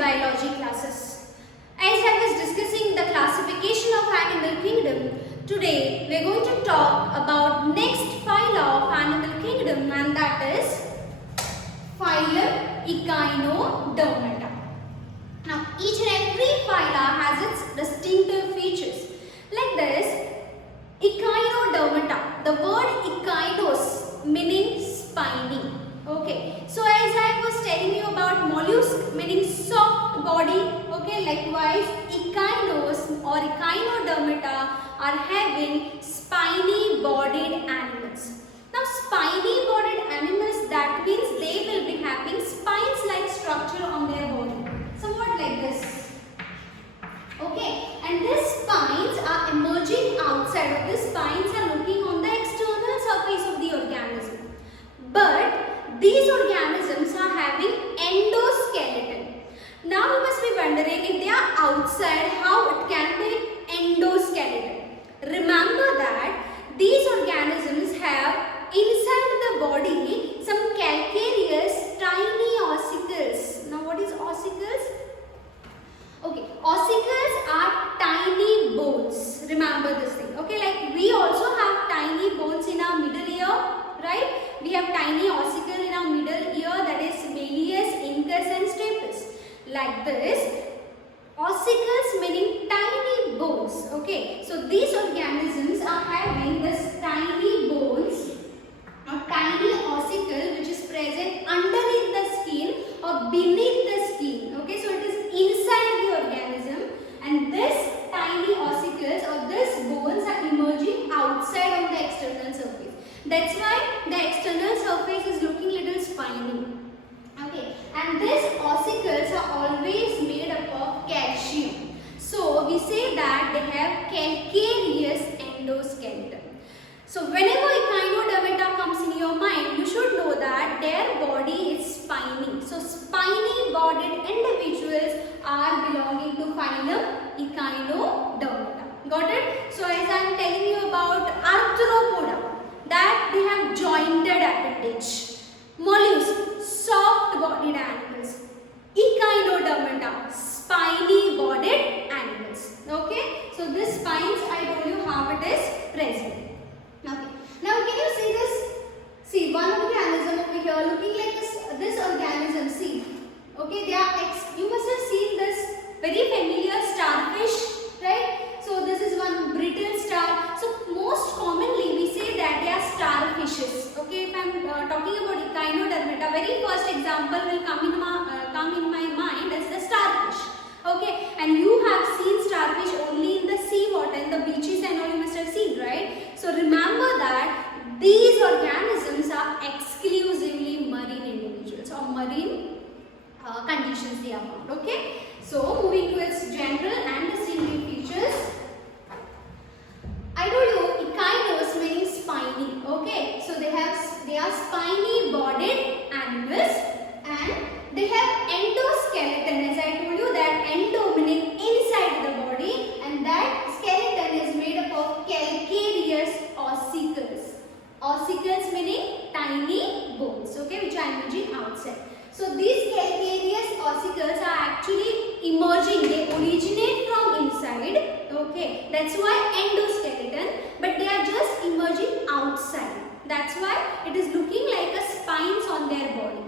biology classes. As I was discussing the classification of animal kingdom, today we are going to talk about next phyla of animal kingdom, and that is phylum Echinodermata. Now each and every phyla has its distinctive features. Like this, Echinodermata, the word echinos meaning spiny. Okay, so as I was telling you about mollusk meaning soft body, okay, likewise echinos or Echinodermata are having spiny bodied animals. Now spiny bodied animals, that means they will be having spines like structure on their body, somewhat like this. Okay, and these spines are emerging outside, or these spines are looking on the external surface of the organism. But these organisms are having endoskeleton. Now you must be wondering, if they are outside, how it can be endoskeleton? Remember that these organisms have inside the body some calcareous tiny ossicles. Now what is ossicles? Okay, ossicles are tiny bones. Remember this thing. Okay, like we also have tiny bones in our middle ear, right? We have tiny ossicle in our middle ear, that is malleus, incus and stapes. Like this, ossicles meaning tiny bones. Okay, so these organisms are having this tiny bones or tiny ossicle which is present underneath the skin or beneath the skin. Okay, so it is inside the organism, and this tiny ossicles or these bones are emerging outside on the external surface. That's why the external surface is looking little spiny. Okay, and these ossicles are always made up of calcium. So we say that they have calcareous endoskeleton. So whenever Echinodermata comes in your mind, you should know that their body is spiny. So spiny bodied individuals are belonging to phylum Echinodermata. Got it? So as I am telling you about Arthropoda, that they have jointed appendage. Mollusks, soft bodied animals. Echinodermata, spiny bodied animals. Okay, so this spines, I told you how it is present. Okay, now can you see this? See, one organism over here looking like this organism. See, okay, they are you must have seen this very familiar starfish, right? So this is one brittle star. So most commonly we say that they are starfishes. Okay, if I am talking about Echinodermata, very first example will come in my mind as the starfish. Okay, and you have seen starfish only in the sea water, in the beaches and all you must have seen, right? So remember that these organisms are exclusively marine individuals or marine conditions they are found. Okay, so moving to its general and distinctive features. I told you echinos meaning spiny. Okay, so they are spiny bodied animals, and they have endoskeleton. As I told you that endo meaning inside the body, and that skeleton is made up of calcareous ossicles. Ossicles meaning tiny bones, okay, which are emerging outside. So these calcareous ossicles are actually emerging, they originate from inside. Okay, that's why endoskeleton, but they are just emerging outside. That's why it is looking like a spines on their body,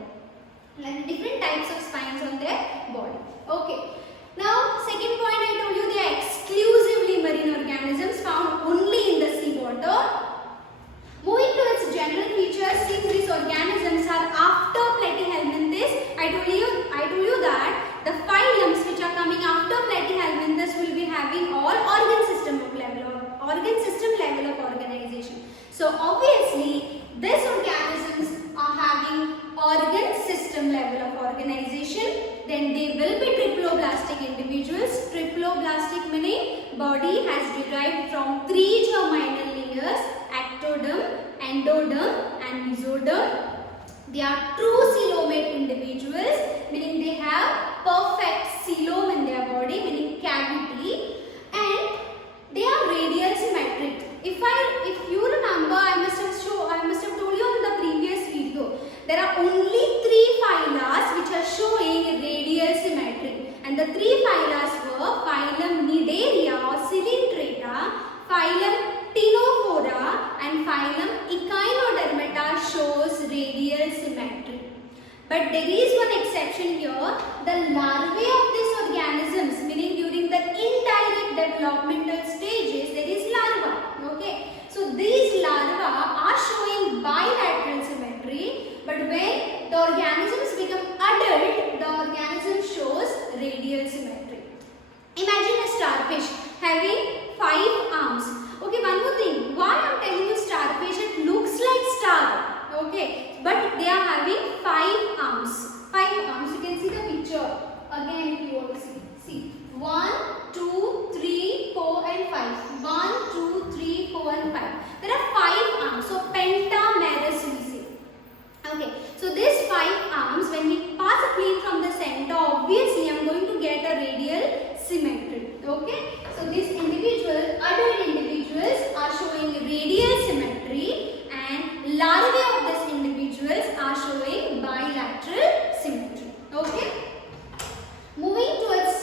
like different types of spines on their body. Okay, now second point, I told you they are exclusively marine organisms found only in the sea water. Moving to its general features, since these organisms are after Platyhelminthes, I told you that the phylums which are coming after Platyhelminthes will be having all organ system level of organization. So obviously these organisms are having organ system level of organization. Then they will be triploblastic individuals. Triploblastic meaning body has derived from 3 germinal layers: ectoderm, endoderm and mesoderm. They are true coelomate individuals, meaning they have perfect coelom in their body, meaning cavity, and they are radial symmetric. If you remember, I must have told you in the previous video, there are only 3 phyla which are showing radial symmetry. But there is one exception here. The larvae of these organisms, meaning during the indirect developmental stages, there is larva. Okay. So these larvae are showing bilateral symmetry, but when the organisms become adult, the organism shows radial symmetry. Imagine a starfish having 5 arms. Okay, one more thing. Why I am telling you starfish? It looks like star. Okay, but they are having 5 arms. 5 arms. You can see the picture again if you want to see. See, 1, 2, 3, 4 and 5. 1, 2, 3, 4 and 5. There are 5 arms. So pentamerous we say. Okay, so these 5 arms, when we pass a plane from the center, obviously I am going to get a radial symmetry. Okay, so these individuals, adult individuals are showing radial symmetry and larvae of these individuals are showing bilateral symmetry. Okay, moving towards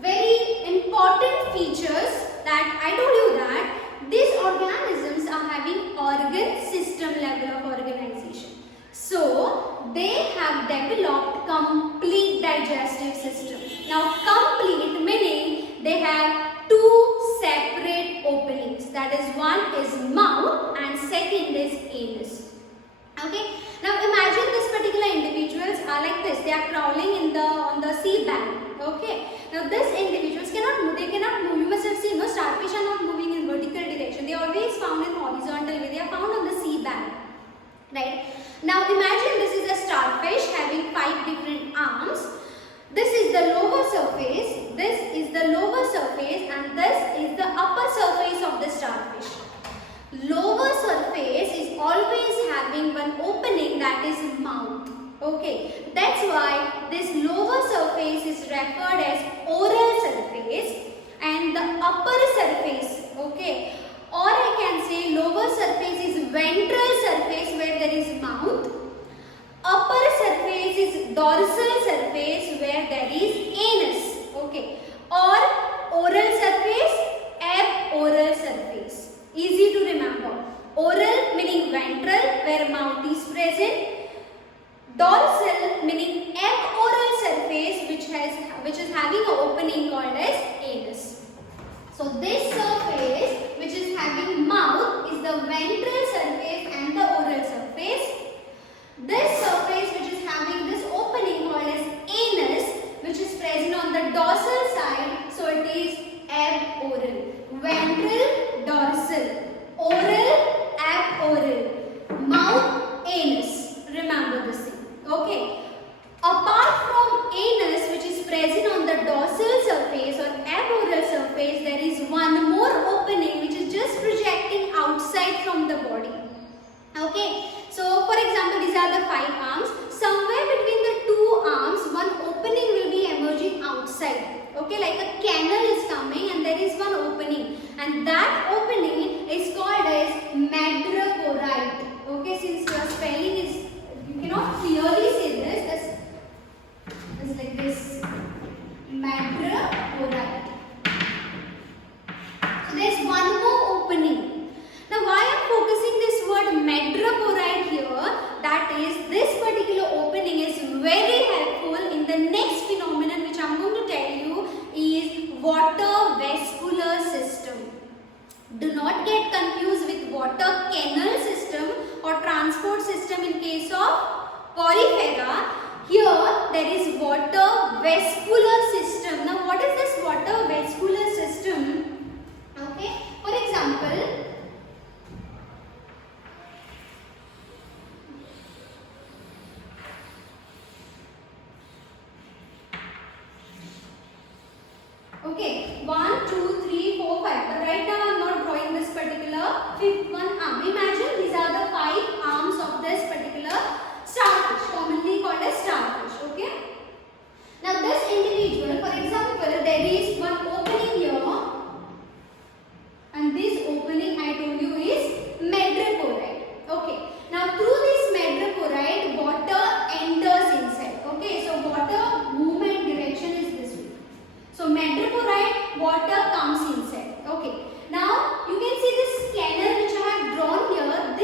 very important features that I told you that these organisms are having organ system level of organization. So they have developed complete digestive system. Now complete meaning they have 2 separate openings. That is, one is mouth and second is anus. Okay. Now imagine this particular individuals are like this. They are crawling on the sea bank. Okay. Now these individuals cannot move. They cannot move. You must have seen, no, starfish are not moving in vertical direction. They are always found in horizontal way. They are found on the sea bank. Right. Now imagine this is a starfish having 5 different arms. This is the lower surface, this is the lower surface and this is the upper surface of the starfish. Lower surface is always having one opening, that is mouth. Okay, that's why this lower surface is referred as oral surface and the upper surface, okay, or I can say lower surface is ventral surface where there is mouth. Upper surface is dorsal surface where there is anus. Okay. Or oral surface, aboral surface. Easy to remember. Oral meaning ventral where mouth is present. Dorsal meaning aboral surface which is having an opening called as anus. So this surface which is having mouth is the ventral surface and the oral surface. This surface which is having this opening called as anus, which is present on the dorsal side, so it is aboral. Ventral, dorsal, oral, aboral, mouth, anus. Remember this thing. Okay. Apart from anus which is present on the dorsal surface or aboral surface, there is one more opening which is just projecting outside from the body. Okay. So, for example, these are the 5 arms. Somewhere between the 2 arms, one opening will be emerging outside. Okay, like a canal is coming and there is one opening. And that opening is called as madreporite. Okay, since your spelling is, you cannot clearly say this. It's like this. Madreporite. So, there is one more opening. Now, why I am focusing this word madreporite here, that is, this particular opening is very helpful in the next phenomenon which I am going to tell you is water vascular system. Do not get confused with water canal system or transport system in case of porifera. Here, there is water vascular system. Now, what is this water vascular system? Okay, for example, okay, 1, 2, 3, 4, 5. But right now I am not drawing this particular 5th one arm. Imagine these are the 5 arms of this particular starfish, commonly called as starfish. Okay. Now this individual, for example, there is one opening here, and this opening I told you is madreporite. Okay. Now through this madreporite, water enters inside. Okay. So water movement direction is this way. So madreporite, water comes inside. Okay. Now you can see this canal which I have drawn here.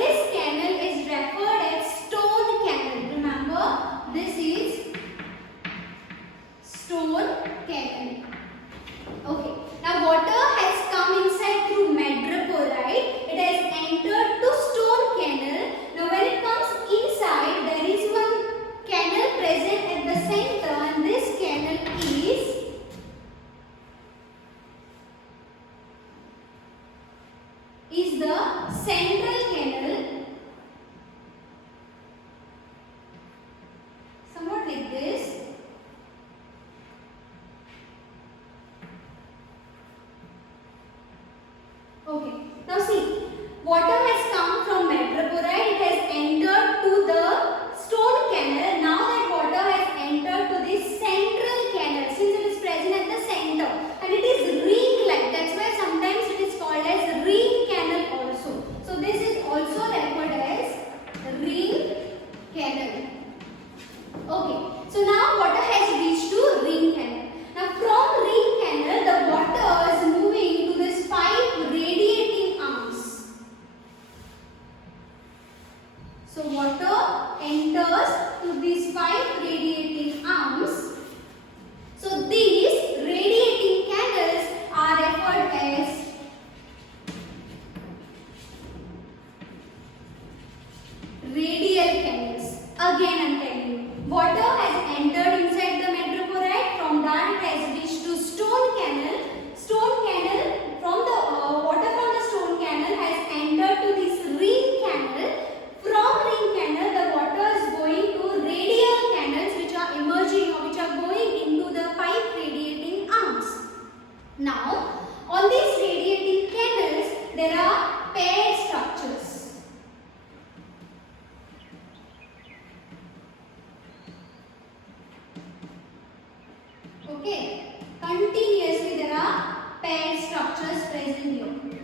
Okay, continuously there are paired structures present here,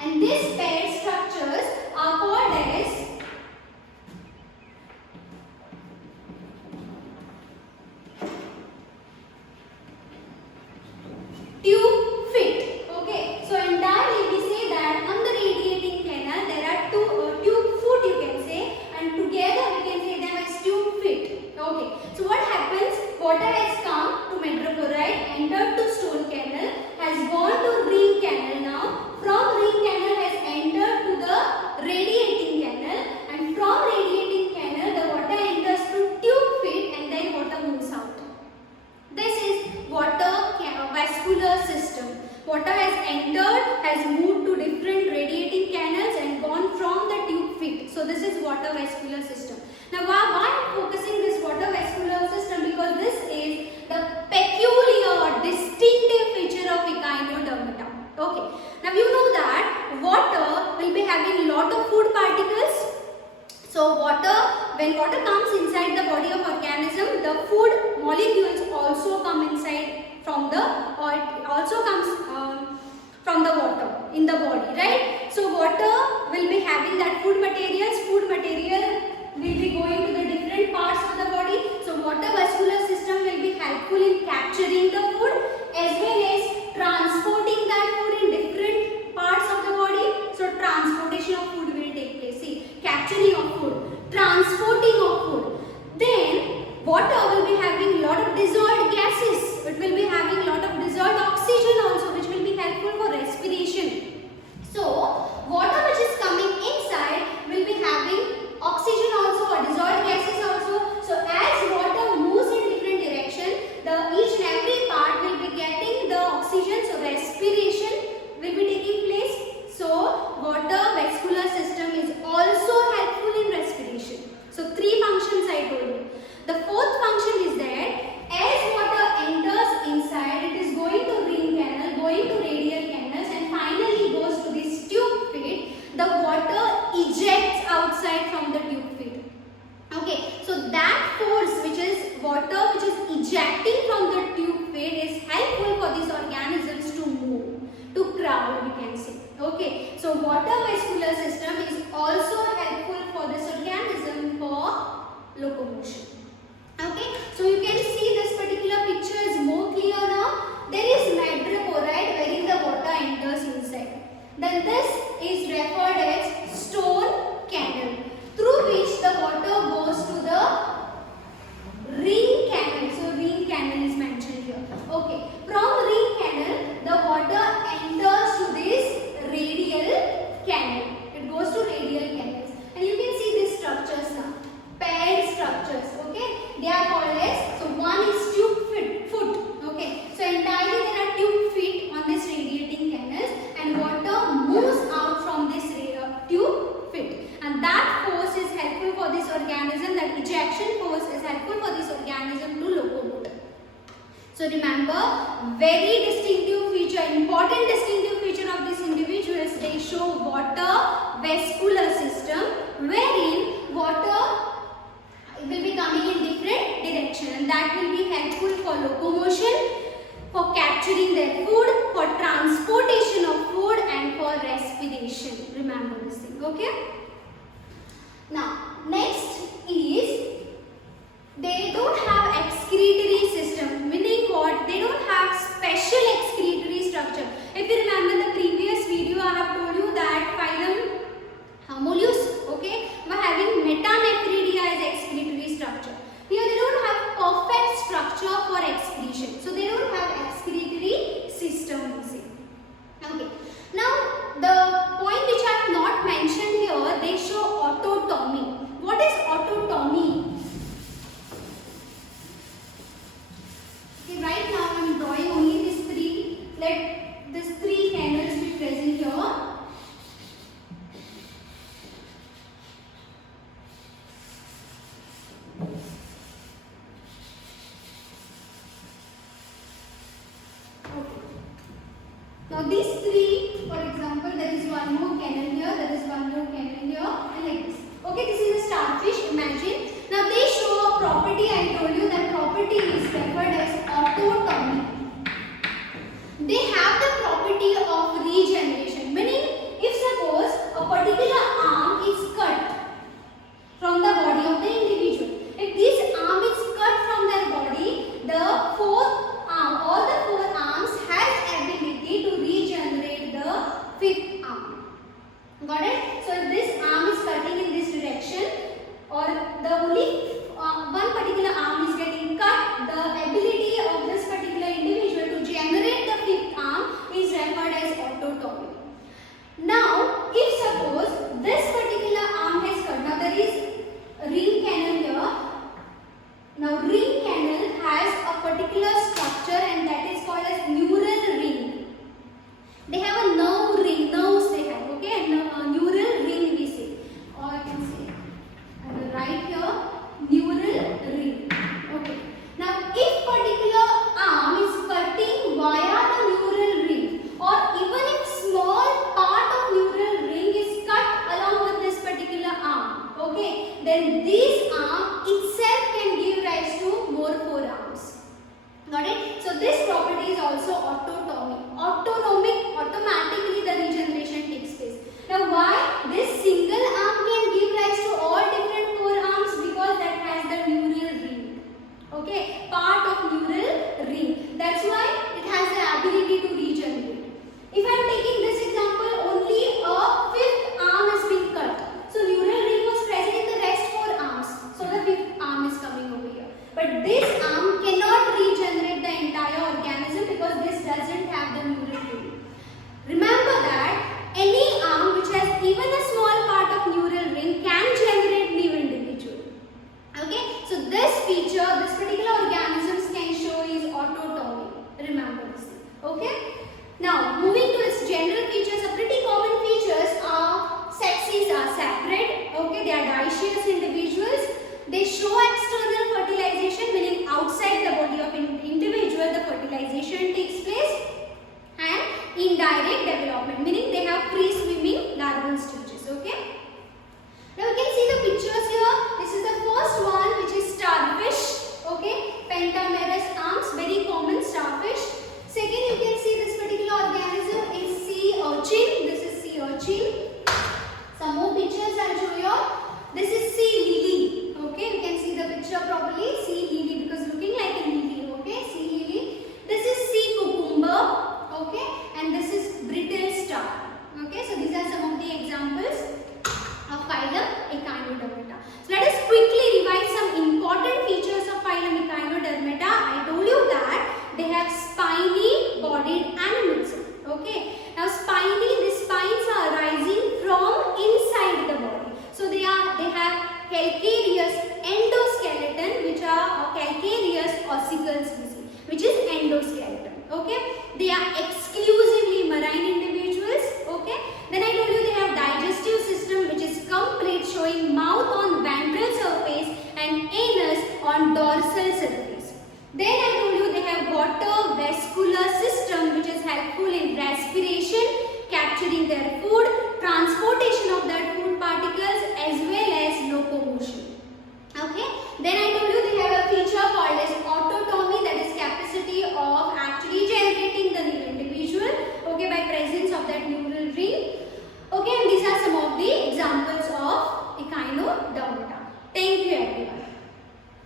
and these paired structures are called as tube fit. Okay, so entirely we say that on the radiating canal there are two tube foot, you can say, and together we can say them as tube fit. Okay, so what happens? Water has come to metrochloride, entered to stone canal, has gone to ring canal. Now from ring canal has entered to the radiating canal, and from radiating canal the water enters to tube fit, and then water moves out. This is water vascular system. Water has entered, has moved to different radiating canals and gone from the tube fit. So this is water vascular system. Now why I am focusing this water vascular system? Because this is the peculiar distinctive feature of echinodermata. Okay. Now you know that water will be having lot of food particles. So when water comes inside the body of organism, the food molecules also come inside from the, or it also comes from the water in the body, right? So water will be having that food material will be going to the different parts of the body. So water vascular system will be helpful in capturing the food as well as transporting that food in different parts of the body. So transportation of food will take place. See, capturing of food, transporting of food. Then water will be having lot of dissolved gases. It will be having lot of dissolved oxygen also, which will be helpful for respiration. So water which is coming inside will be having oxygen also or dissolved gases also. So as water moves in different direction, each and every part will be getting the oxygen. So respiration will be taking place. So water vascular system is also helpful in respiration. So three functions I told you. The fourth function is that as water enters inside, it is going to ring canal, going to radial canals, and finally goes to this tube fit. The water ejects outside from the tube fit. Okay, so that force which is water which is ejecting from the tube fit is helpful for these organisms to move, to crawl, we can say. Okay, so water vascular system is also helpful for this organism for locomotion. Okay, so you can see this particular picture is more clear now. There is metrochloride wherein the water enters inside. Then this is referred as stone canal, through which the water goes to the ring canal. So ring canal is mentioned here. Okay, from ring canal the water enters to this radial canal. It goes to radial canals, and you can see these structures now, paired structures. Okay, they are called as, so one is tube foot. Okay, so entirely there are tube feet on this radiating canals, and water moves out from this tube fit, and that force is helpful for this organism. That ejection force is helpful for this organism to locomote. So remember, very distinctive feature, important distinctive feature of these individuals, they show water vascular system wherein water will be coming in different direction, and that will be helpful for locomotion, for capturing their food, for transportation of food, and for respiration. Remember this thing. Okay. Now next is, they don't have excretory system, meaning what? They don't have special excretory structure. If you remember the previous video, I have told you that phylum mollusks, okay, were having metanephridia as excretory structure. Here they don't have perfect structure for excretion, so they don't have excretory system, we say. Okay. Now the point which I have not mentioned here, they show autotomy. What is autotomy? Okay, right now I am drawing only these three. Let these three canals be present here. Now these three, for example, there is one more canal here, there is one more canal here, and like this. Okay, this is a starfish, imagine. Now they show a property, I told you that property is referred as autotomy. canal has a particular structure and that is called as neural ring. They have a nerve ring, nerves they have, okay, and neural ring we say, or I can say, I will write here neural ring. Okay. Now, if particular arm is cutting via the neural ring, or even if small part of neural ring is cut along with this particular arm, okay, then this arm itself can give rise to more forearms. Got it? So this property is also autotomic. Autonomic, automatically the regeneration takes place. Now why this single arm can give rise to all different forearms? Because that has the neural ring. Okay, part of neural ring. That's why it has the ability to regenerate. If I